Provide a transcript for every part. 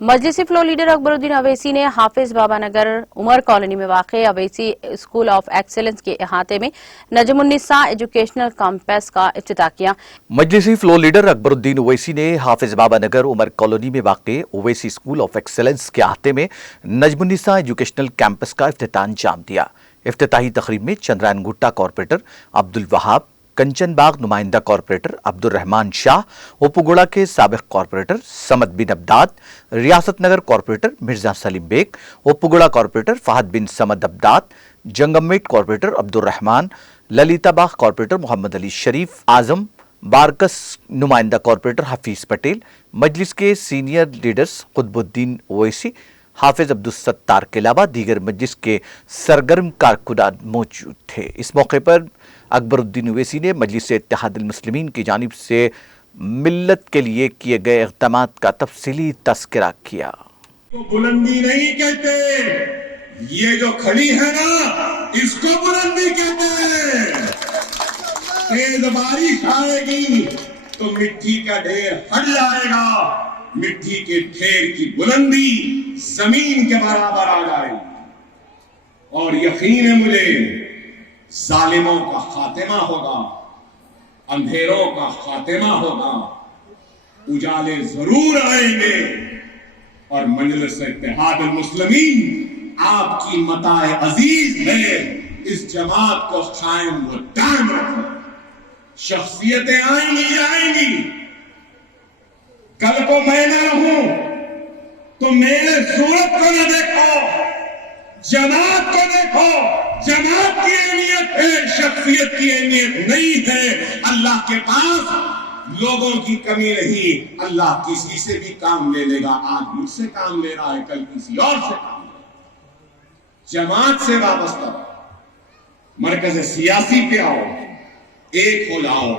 मजलिसी flow leader Akbaruddin Owaisi ने हाफिज Baba Nagar Umar colony में वाक़े अवैसी स्कूल ऑफ एक्सेलेंस के अहाते में नजमुन्निसा एजुकेशनल कैंपस का इफ्तिताह किया। मजलिसी फ्लो लीडर अकबरुद्दीन ओवैसी ने हाफिज बाबा नगर उमर कॉलोनी में वाक़े ओवैसी स्कूल ऑफ एक्सेलेंस के अहाते में नजमुन्निसा एजुकेशनल कैंपस का इफ्तिताह अंजाम दिया। इफ्तिताही तकरीब में चंद्रायन गुट्टा कॉरपोरेटर अब्दुल वहाब, कंचन बाग नुमाइंदा कॉरपोरेटर अब्दुल रहमान शाह, उपुगुड़ा के साबिक corporator Samad bin Abdad, Riyasat Nagar corporator Mirza Saleem Baig, Upuguda corporator Fahad bin Samad Abdad, Jangammet corporator Abdul Rahman, Lalitha Bagh corporator Mohammed Ali Sharif Azam, Barkas नुमाइंदा कॉरपोरेटर हफीज पटेल, मजलिस के सीनियर लीडर्स कुतुबुद्दीन ओवैसी, हाफिज अब्दुल सत्तार के अलावा दीगर मजलिस के सरगर्म कारकुनान मौजूद थे। इस मौके पर अकबरुद्दीन ओवैसी ने मजलिस इत्तेहादुल मुस्लिमीन की जानिब से मिल्लत के लिए किए गए इक़दामात का तफसीली तज़किरा किया। तो बुलंदी नहीं कहते, ये जो खड़ी है ना इसको बुलंदी कहते हैं। तेज बारिश आएगी तो मिट्टी का ढेर हट जाएगा, मिट्टी के ढेर की बुलंदी जमीन के बराबर आ जाएगी। और यकीन है मुझे जालिमों का खातिमा होगा, अंधेरों का खातिमा होगा, उजाले जरूर आएंगे और मजलिस इत्तेहादुल मुस्लिमीन आपकी मताए अजीज है। इस जमात को कायम व दायम रखो। शख्सियतें आएंगी जाएंगी, कल को मैं न रहूं तो मेरे सूरत को न देखो, जमात को देखो। जमात की अहमियत है, शख्सियत की अहमियत नहीं है। अल्लाह के पास लोगों की कमी नहीं, अल्लाह किसी से भी काम ले लेगा। आज मुझसे काम ले रहा है, कल किसी और से काम ले। जमात से वाबस्ता मरकज सियासी पे आओ, एक हो जाओ,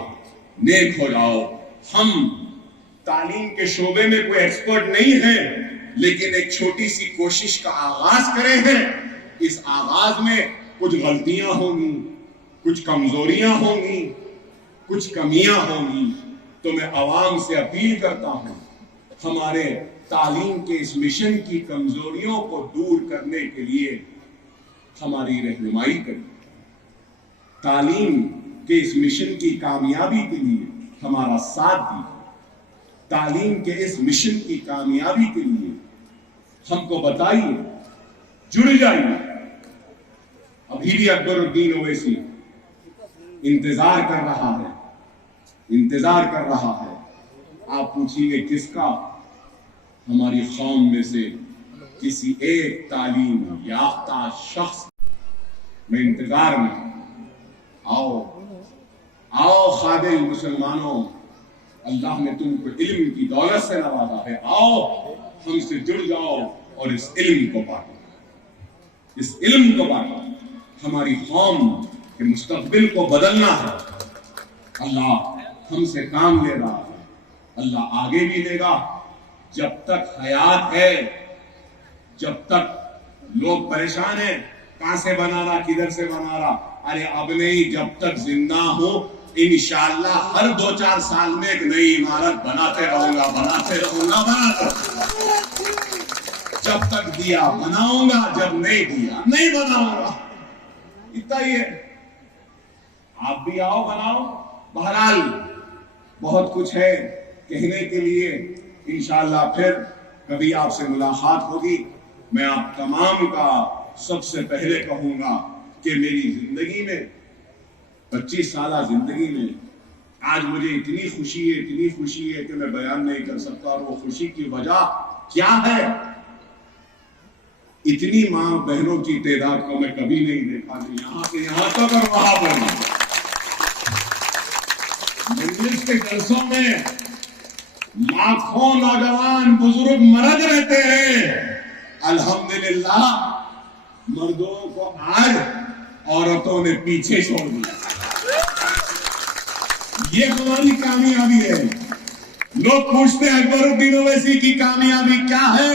नेक हो जाओ। हम तालीम के शोबे में कोई एक्सपर्ट नहीं है, लेकिन एक छोटी सी कोशिश का आगाज करे हैं। इस आगाज में कुछ गलतियां होंगी, कुछ कमजोरियां होंगी, कुछ कमियां होंगी, तो मैं आवाम से अपील करता हूं हमारे तालीम के इस मिशन की कमजोरियों को दूर करने के लिए हमारी रहनुमाई करें। तालीम के इस मिशन की कामयाबी के लिए हमारा साथ दीजिए। तालीम के इस मिशन की कामयाबी के लिए हमको बताइए, जुड़ जाइए। अभी भी अकबरुद्दीन ओवैसी इंतजार कर रहा है, इंतजार कर रहा है। आप पूछिए किसका? हमारी कौम में से किसी एक तालीम याफ्ता शख्स। मैं इंतजार में। आओ आओ खादिल मुसलमानों, अल्लाह ने तुमको इल्म की दौलत से नवाजा है। आओ हमसे जुड़ जाओ और इस इल्म को बांटो, इस इल्म को बांटो। हमारी कौम के मुस्तकबिल को बदलना है। अल्लाह हमसे काम ले रहा है, अल्लाह आगे भी लेगा। जब तक हयात है, जब तक लोग परेशान है, कहां से बना रहा, किधर से बना रहा, अरे अब नहीं, जब तक जिंदा हो इंशाअल्लाह हर 2-4 साल में एक नई इमारत बनाते रहूंगा, बनाते रहूंगा, बनाते रहूंगा। जब तक दिया बनाऊंगा, जब नहीं दिया नहीं बनाऊंगा। इतना ही है। आप भी आओ, बनाओ। बहरहाल बहुत कुछ है कहने के लिए। इंशाअल्लाह फिर कभी आपसे मुलाकात होगी। मैं आप तमाम का सबसे पहले कहूंगा कि मेरी जिंदगी में 25 साल जिंदगी में आज मुझे इतनी खुशी है, इतनी खुशी है कि मैं बयान नहीं कर सकता। और वो खुशी की वजह क्या है? इतनी मां बहनों की तादाद को मैं कभी नहीं देखा, नहीं यहां से यहां तक और वहां पर नहीं। मजलिस के जलसों में लाखों नौजवान बुजुर्ग मर्द रहते हैं। अल्हम्दुलिल्लाह मर्दों को आज औरतों ने पीछे छोड़ दिया। ये हमारी कामयाबी है। लोग पूछते हैं अकबरुद्दीन ओवैसी की कामयाबी क्या है?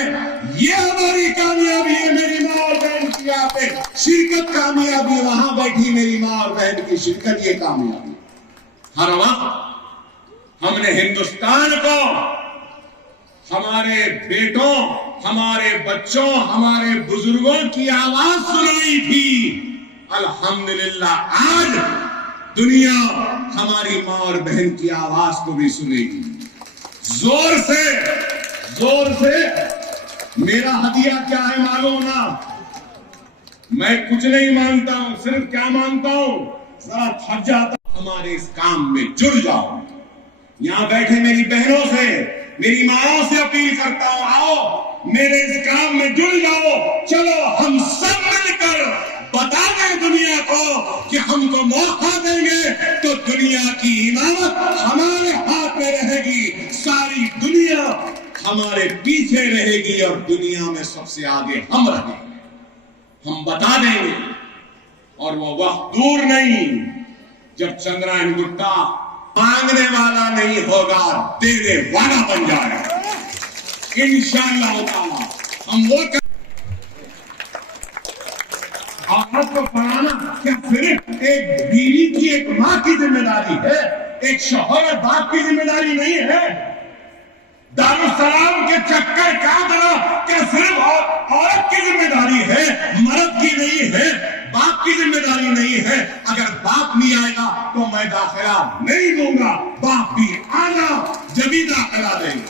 ये हमारी कामयाबी है। मेरी माँ और बहन की यहाँ पे शिरकत कामयाबी, वहां बैठी मेरी माँ और बहन की शिरकत, ये कामयाबी। हर वक्त हमने हिंदुस्तान को ہمارے بیٹوں، ہمارے بچوں، ہمارے بزرگوں کی آواز سنائی تھی. الحمدللہ آج دنیا ہماری ماں اور بہن کی آواز کو بھی سنے گی. زور سے. میرا ہدیہ کیا ہے معلوم نا؟ میں کچھ نہیں مانتا ہوں، صرف کیا مانتا ہوں؟ ذرا تھک جاتا ہوں. ہمارے اس کام میں جڑ جاؤ. یہاں بیٹھے میری بہنوں سے، میری ماں سے اپیل کرتا ہوں، آؤ میرے اس کام میں جڑ جاؤ. چلو ہم سب مل کر بتا دیں دنیا کو کہ ہم کو موقع دیں گے تو دنیا کی امامت ہمارے ہاتھ میں رہے گی. ساری دنیا ہمارے پیچھے رہے گی اور دنیا میں سب سے آگے ہم رہیں گے. ہم بتا دیں گے اور وہ وقت دور نہیں جب چندرائن گٹا مانگنے والا نہیں ہوگا، دینے والا بن جائے گا انشاءاللہ تعالی. ہم وہ عورت کو پڑھانا کیا صرف ایک بیوی کی، ایک ماں کی ذمہ داری ہے؟ ایک شوہر اور باپ کی ذمہ داری نہیں ہے؟ دارالسلام کے چکر کاٹنا کیا صرف عورت کی ذمہ داری ہے، مرد کی نہیں ہے، باپ کی ذمہ داری نہیں ہے؟ اگر باپ نہیں آئے گا تو میں داخلہ نہیں دوں گا. باپ بھی آنا جبھی داخلہ دیں گے.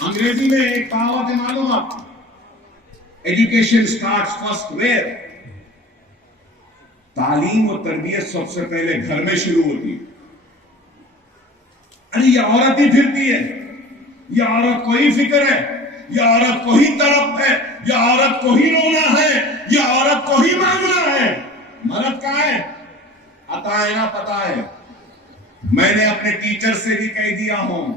انگریزی میں ایک کہاوت ہے معلوم آپ کو؟ Education starts first where. تعلیم و تربیت سب سے پہلے گھر میں شروع ہوتی ہے. ارے یہ عورت ہی پھرتی ہے، یہ عورت کو ہی فکر ہے، یہ عورت کو ہی تڑپ ہے، یہ عورت کو ہی رونا ہے، یہ عورت کو ہی مانگنا ہے. مرد کہاں ہے؟ عطا ہے نا پتا ہے. میں نے اپنے ٹیچر سے بھی کہہ دیا ہوں،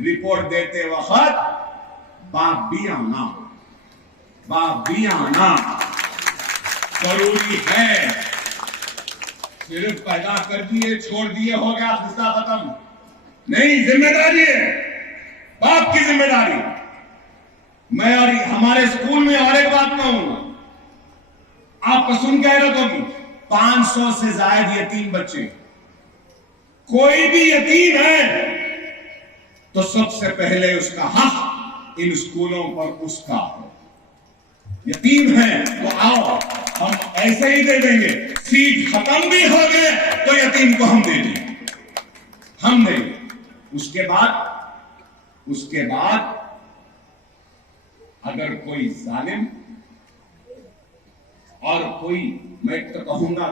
رپورٹ دیتے وقت باپ بھی آنا، باپ بھی آنا ضروری ہے. صرف پیدا کر دیے چھوڑ دیے ہو گیا قصہ ختم نہیں. ذمہ داری ہے، باپ کی ذمہ داری. میں اور ہمارے اسکول میں اور ایک بات کہوں گا، آپ کو سن کے حیرت ہوگی، 500 سے زائد یتیم بچے. کوئی بھی یتیم ہے تو سب سے پہلے اس کا حق ان اسکولوں پر اس کا ہے. یتیم ہے تو آؤ ہم ایسے ہی دے دیں گے. سیٹ ختم بھی ہو گئے تو یتیم کو ہم دے دیں گے، ہم دیں گے. اس کے بعد اگر کوئی ظالم اور کوئی، میں تو کہوں گا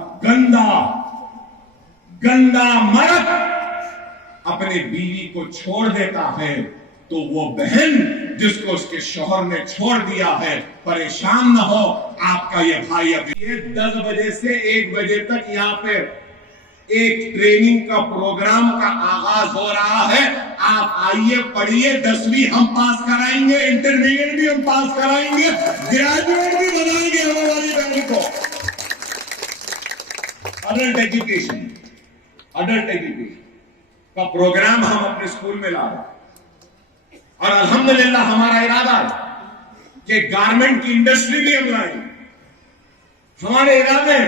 گندا مرد اپنے بیوی کو چھوڑ دیتا ہے تو وہ بہن جس کو اس کے شوہر نے چھوڑ دیا ہے پریشان نہ ہو. آپ کا یہ بھائی ابھی 10 بجے سے 1 بجے تک یہاں پہ ایک ٹریننگ کا پروگرام کا آغاز ہو رہا ہے. آپ آئیے پڑھیے. 10ویں ہم پاس کرائیں گے، انٹرمیڈیٹ بھی ہم پاس کرائیں گے، گریجویٹ بھی بنائیں گے ہماری بہن کو. اڈلٹ ایجوکیشن کا پروگرام ہم اپنے اسکول میں لا رہے ہیں. اور الحمدللہ ہمارا ارادہ ہے کہ گارمنٹ کی انڈسٹری بھی ہم لائیں. ہمارے ارادے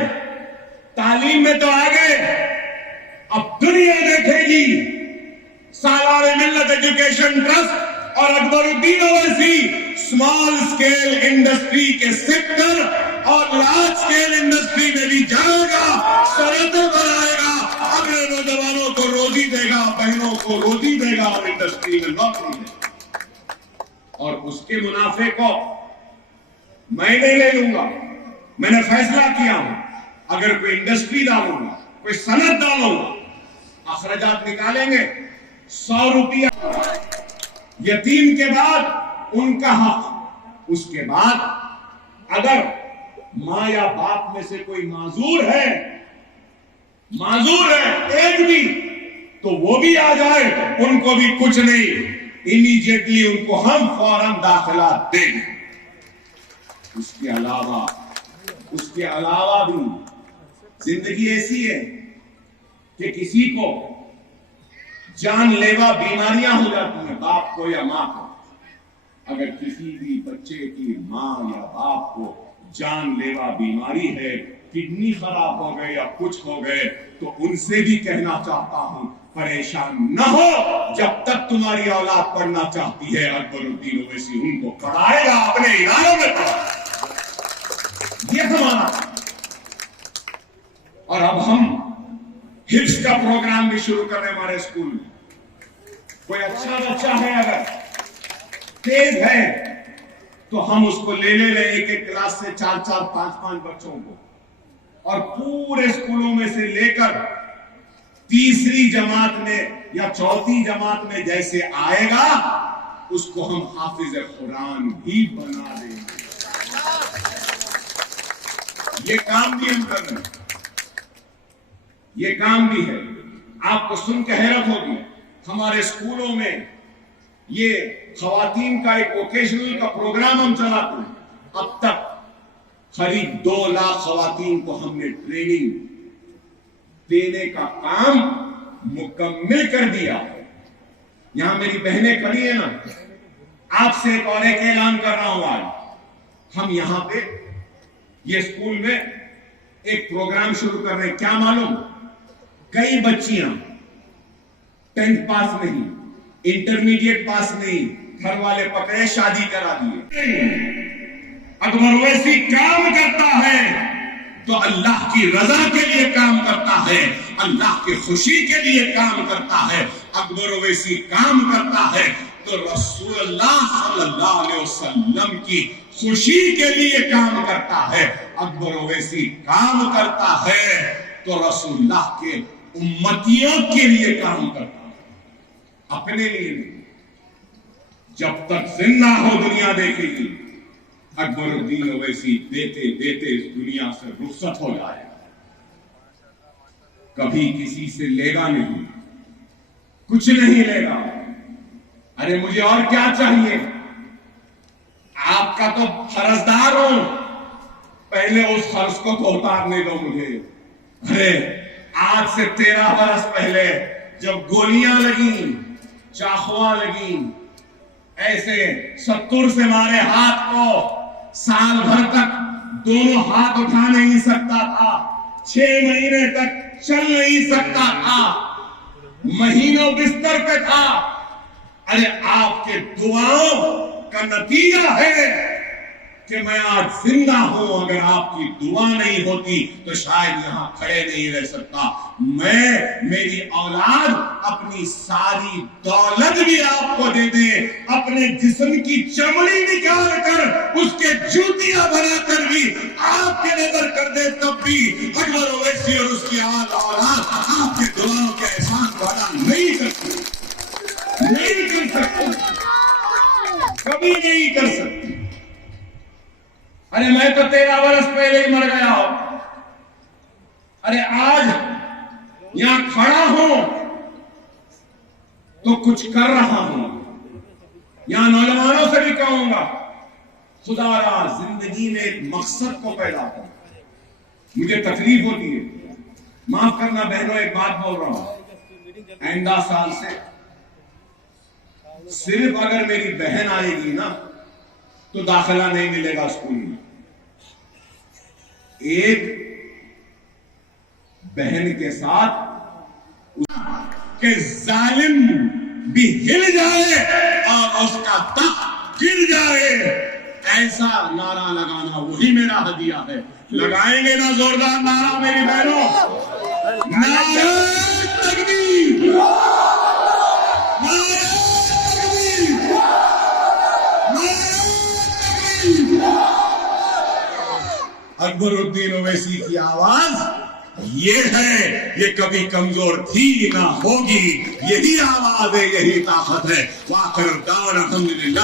تعلیم میں تو آگے، اب دنیا دیکھے گی. سالار ملت ایجوکیشن ٹرسٹ اور اکبر الدین اویسی اسمال اسکیل انڈسٹری کے سیکٹر اور لارج اسکیل انڈسٹری میں بھی جائے گا، صنعتیں بنائے گا، اپنے نوجوانوں کو روزی دے گا، بہنوں کو روزی دے گا اور انڈسٹری میں نوکری دے گا. اور اس کے منافع کو میں نہیں لے لوں گا. میں نے فیصلہ کیا ہوں، اگر کوئی انڈسٹری ڈالوں گا، کوئی صنعت ڈالوں گا، اخراجات نکالیں گے. 100 روپیہ یتیم کے بعد ان کا حق. اس کے بعد اگر ماں یا باپ میں سے کوئی معذور ہے ایک بھی، تو وہ بھی آ جائے، ان کو بھی کچھ نہیں، امیڈیٹلی ان کو ہم فوراً داخلہ دیں گے. اس کے علاوہ بھی زندگی ایسی ہے کہ کسی کو جان لیوا بیماریاں ہو جاتی ہیں، باپ کو یا ماں کو. اگر کسی بھی بچے کی ماں یا باپ کو جان لیوا بیماری ہے، کڈنی خراب ہو گئے یا کچھ ہو گئے، تو ان سے بھی کہنا چاہتا ہوں परेशान न हो जब तक तुम्हारी औलाद पढ़ना चाहती है। अकबरुद्दीन ओवैसी उनको पढ़ाएगा, अपने इदारों में पढ़ाएगा। ये हमारा। और अब हम हिफ्ज का प्रोग्राम भी शुरू कर रहे हैं हमारे स्कूल में। कोई अच्छा बच्चा है अगर तेज है तो हम उसको ले एक एक क्लास से 4-4, 5-5 बच्चों को, और पूरे स्कूलों में से लेकर तीसरी जमात में या चौथी जमात में जैसे आएगा उसको हम हाफिज कुरान भी बना देंगे। ये काम भी हम कर रहे हैं, ये काम भी है। आपको सुन के हैरत होगी, हमारे स्कूलों में ये खवातीन का एक वोकेशनल का प्रोग्राम हम चलाते हैं। अब तक करीब 2 लाख खवातीन को हमने ट्रेनिंग देने का काम मुकम्मल कर दिया। यहां मेरी बहनें खड़ी है ना, आपसे एक और एक ऐलान कर रहा हूं आज। हम यहां पे ये स्कूल में एक प्रोग्राम शुरू कर रहे हैं। क्या मालूम, कई बच्चियां 10th पास नहीं, इंटरमीडिएट पास नहीं, घर वाले पकड़े शादी करा दिए। अकबर ओवैसी काम करता है तो अल्लाह की रजा के लिए काम करता है, अल्लाह की खुशी के लिए काम करता है। अकबर ओवैसी काम करता है तो रसूलुल्लाह सल्लल्लाहु अलैहि वसल्लम की खुशी के लिए काम करता है। अकबर ओवैसी काम करता है तो रसूलुल्लाह के उम्मतियों के लिए काम करता है, अपने लिए नहीं। जब तक जिंदा हो दुनिया देखेगी। अकबरुद्दीन ओवैसी देते देते इस दुनिया से रुखसत हो जाएगा, कभी किसी से लेगा नहीं, कुछ नहीं लेगा। अरे मुझे और क्या चाहिए, आपका तो फर्जदार हूं, पहले उस फर्ज को तो उतारने दो मुझे। अरे आज से 13 बरस पहले जब गोलियां लगी, चाकुआ लगी, ऐसे 70 से मारे हाथ को, साल भर तक दोनों हाथ उठा नहीं सकता था, 6 महीने तक चल नहीं सकता था, महीनों बिस्तर पे था। अरे आपके दुआओं का नतीजा है कि मैं आज जिंदा हूं। अगर आपकी दुआ नहीं होती तो शायद यहां खड़े नहीं रह सकता। मैं, मेरी औलाद अपनी सारी दौलत भी आपको दे दे, अपने जिस्म की चमड़ी निकाल कर उसके जूतियां बनाकर भी आपके नजर कर दे, तब भी अकबर ओवैसी और उसकी औलाद आपके दुआओं के एहसान को अदा नहीं करती, नहीं कर सकते, कभी नहीं कर सकते। अरे मैं तो 13 बरस पहले ही मर गया हूं। अरे आज यहां खड़ा हूं तो कुछ कर रहा हूं। यहां नौजवानों से भी कहूंगा, खुदारा जिंदगी में एक मकसद को पैदा करो। मुझे तकलीफ होती है, माफ करना बहनों, एक बात बोल रहा हूं, आइंदा साल से सिर्फ अगर मेरी बहन आएगी ना तो दाखिला नहीं मिलेगा स्कूल में। एक बहन के साथ के जालिम भी हिल जाए और उसका तख्त गिर जाए, ऐसा नारा लगाना वही मेरा हदिया है। लगाएंगे ना जोरदार नारा मेरी बहनों? नारे तकबीर, नारे तकबीर, अकबरुद्दीन ओवैसी की आवाज ये है, ये कभी कमजोर थी ना होगी। यही आवाज है, यही ताकत है। वाखिर दावना अल्हम्दुलिल्लाह।